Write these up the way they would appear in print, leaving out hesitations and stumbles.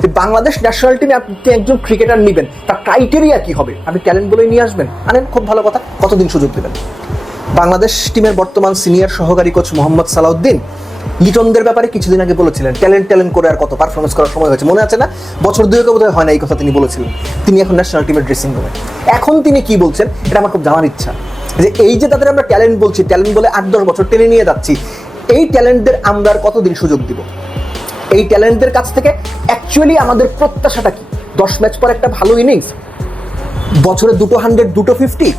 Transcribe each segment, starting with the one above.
যে বাংলাদেশ ন্যাশনাল টিমে আপনি একজন ক্রিকেটার নেবেন, তার ক্রাইটেরিয়া কি হবে? আপনি ট্যালেন্ট বলেই নিয়ে আসবেন, আনেন, খুব ভালো কথা। কতদিন সুযোগ দেবেন? বাংলাদেশ টিমের বর্তমান সিনিয়র সহকারী কোচ মোহাম্মদ সালাউদ্দিন লিটনদের ব্যাপারে কিছুদিন আগে বলেছিলেন, ট্যালেন্ট করে আর কত পারফরমেন্স করার সময় হয়েছে, মনে আছে না? বছর দুয়েকে বোধহয় হয় না এই কথা তিনি বলেছিলেন। তিনি এখন ন্যাশনাল টিমের ড্রেসিং রুমে। এখন তিনি কি বলছেন এটা আমার খুব জানার ইচ্ছা, যে এই যে তাদের আমরা ট্যালেন্ট বলছি, ট্যালেন্ট বলে 8-10 বছর টেনে নিয়ে যাচ্ছি, এই ট্যালেন্টদের আমরা আর কতদিন সুযোগ দিব? এই ট্যালেন্টদের কাছ থেকে অ্যাকচুয়ালি আমাদের প্রত্যাশাটা কি? 10 ম্যাচ পর একটা ভালো ইনিংস, বছরে 2 100 2 50,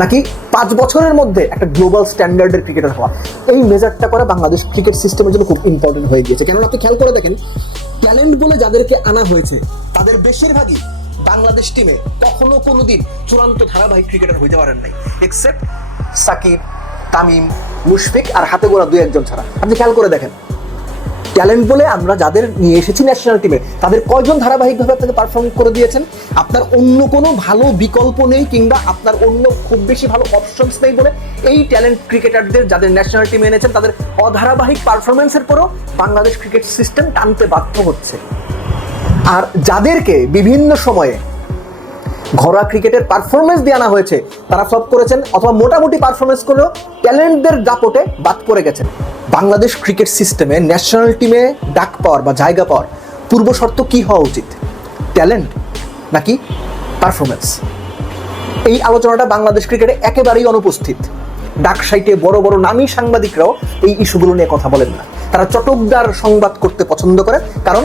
নাকি 5 বছরের মধ্যে একটা গ্লোবাল স্ট্যান্ডার্ডের ক্রিকেটার হওয়া? এই মেজারটা করা বাংলাদেশ ক্রিকেট সিস্টেমের জন্য খুব ইম্পর্টেন্ট হয়ে গিয়েছে। কেননা আপনি খেয়াল করে দেখেন, ট্যালেন্ট বলে যাদেরকে আনা হয়েছে তাদের বেশিরভাগই বাংলাদেশ টিমে কখনো কোনোদিন চূড়ান্ত ধারাবাহিক ক্রিকেটার হইতে পারেন নাই, এক্সেপ্ট সাকিব, তামিম, মুশফিক আর হাতে গোনা 2-1 ছাড়া। আপনি খেয়াল করে দেখেন, ট্যালেন্ট বলে আমরা যাদের নিয়ে এসেছি ন্যাশনাল টিমে, তাদের কয়জন ধারাবাহিকভাবে আপনাকে পারফর্ম করে দিয়েছেন? আপনার অন্য কোনো ভালো বিকল্প নেই, কিংবা আপনার অন্য খুব বেশি ভালো অপশনস নেই বলে এই ট্যালেন্ট ক্রিকেটারদের যাদের ন্যাশনাল টিমে এনেছেন তাদের অধারাবাহিক পারফরমেন্সের পরও বাংলাদেশ ক্রিকেট সিস্টেম টানতে বাধ্য হচ্ছে। আর যাদেরকে বিভিন্ন সময়ে ঘরোয়া ক্রিকেটের পারফরমেন্স দিয়ে আনা হয়েছে, তারা ফ্লপ করেছেন অথবা মোটামুটি পারফরমেন্স করেও ট্যালেন্টদের দাপটে বাদ পড়ে গেছেন। বাংলাদেশ ক্রিকেট সিস্টেমে ন্যাশনাল টিমে ডাক পাওয়ার বা জায়গা পাওয়ার পূর্ব শর্ত কি হওয়া উচিত? ট্যালেন্ট নাকি পারফরমেন্স? এই আলোচনাটা বাংলাদেশ ক্রিকেটে একেবারেই অনুপস্থিত। ডাক সাইটে বড় বড় নামী সাংবাদিকরাও এই ইস্যুগুলো নিয়ে কথা বলেন না। তারা চটকদার সংবাদ করতে পছন্দ করে, কারণ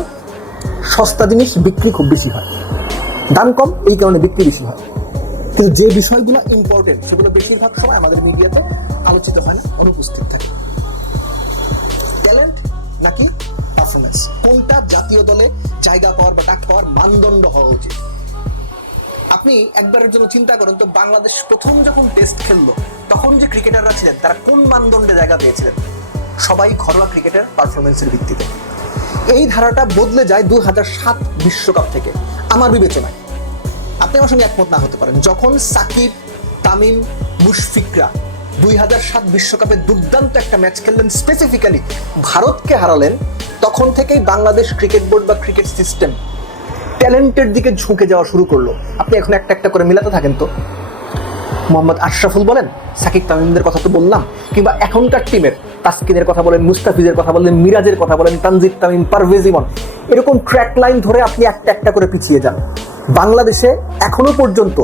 সস্তা জিনিস বিক্রি খুব বেশি হয়, দাম কম, এই কারণে বিক্রি বেশি হয়। কিন্তু যে বিষয়গুলো ইম্পর্টেন্ট সেগুলো বেশিরভাগ সময় আমাদের মিডিয়াতে আলোচিত হয় না, অনুপস্থিত থাকে। ট্যালেন্ট নাকি পারফরমেন্স, কোনটা জাতীয় দলে জায়গা পাওয়ার বা ডাক পাওয়ার মানদণ্ড হওয়া উচিত? আপনি একবারের জন্য চিন্তা করুন তো, বাংলাদেশ প্রথম যখন টেস্ট খেললো তখন যে ক্রিকেটাররা ছিলেন তারা কোন মানদণ্ডে জায়গা পেয়েছিলেন? সবাই ঘরোয়া ক্রিকেটের পারফরমেন্সের ভিত্তিতে। এই ধারাটা বদলে যায় 2007 বিশ্বকাপ থেকে আমার বিবেচনায়। আপনি আমার সঙ্গে একমত না হতে পারেন। যখন সাকিব, তামিম, মুশফিকরা 2007 বিশ্বকাপে দুর্দান্ত একটা ম্যাচ খেললেন, স্পেসিফিক্যালি ভারতকে হারালেন, তখন থেকেই বাংলাদেশ ক্রিকেট বোর্ড বা ক্রিকেট সিস্টেম ট্যালেন্টের দিকে ঝুঁকে যাওয়া শুরু করলো। আপনি এখন একটা একটা করে মিলাতে থাকেন তো, মোহাম্মদ আশরাফুল বলেন, সাকিব তামিমদের কথা তো বললাম, কিংবা এখনকার টিমের তাসকিনের কথা বলেন, মুস্তাফিজের কথা বলেন, মিরাজের কথা বলেন, তানজিদ তামিম, পারভেজ ইমন, এরকম ট্র্যাক লাইন ধরে আপনি একটা একটা করে পিছিয়ে যান। বাংলাদেশে এখনো পর্যন্ত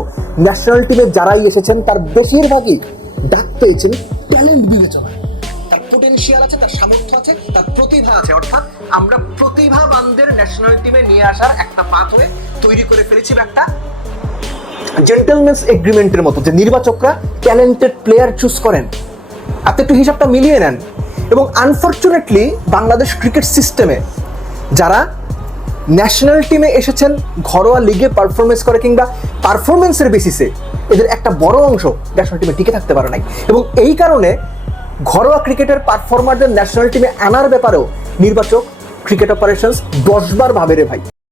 ন্যাশনাল টিমে যারাই এসেছেন তার বেশিরভাগই ডাক পেয়েছেন ট্যালেন্ট বিবেচনায়। তার পোটেনশিয়াল আছে, তার সামর্থ্য আছে, তার প্রতিভা আছে। অর্থাৎ আমরা প্রতিভাবানদের ন্যাশনাল টিমে নিয়ে আসার একটা পাথওয়ে তৈরি করে ফেলেছি, একটা জেন্টলম্যানস এগ্রিমেন্টের মতো, যে নির্বাচকরা ট্যালেন্টেড প্লেয়ার চুজ করেন। আপনি একটু হিসাবটা মিলিয়ে নেন। এবং আনফর্চুনেটলি বাংলাদেশ ক্রিকেট সিস্টেমে যারা ন্যাশনাল টিমে এসেছেন ঘরোয়া লিগে পারফরমেন্স করে কিংবা পারফরমেন্সের বেসিসে, এদের একটা বড় অংশ ন্যাশনাল টিমে টিকে থাকতে পারে নাই। এবং এই কারণে ঘরোয়া ক্রিকেটের পারফর্মারদের ন্যাশনাল টিমে আনার ব্যাপারেও নির্বাচক, ক্রিকেট অপারেশনস 10 বার ভাবে রে ভাই।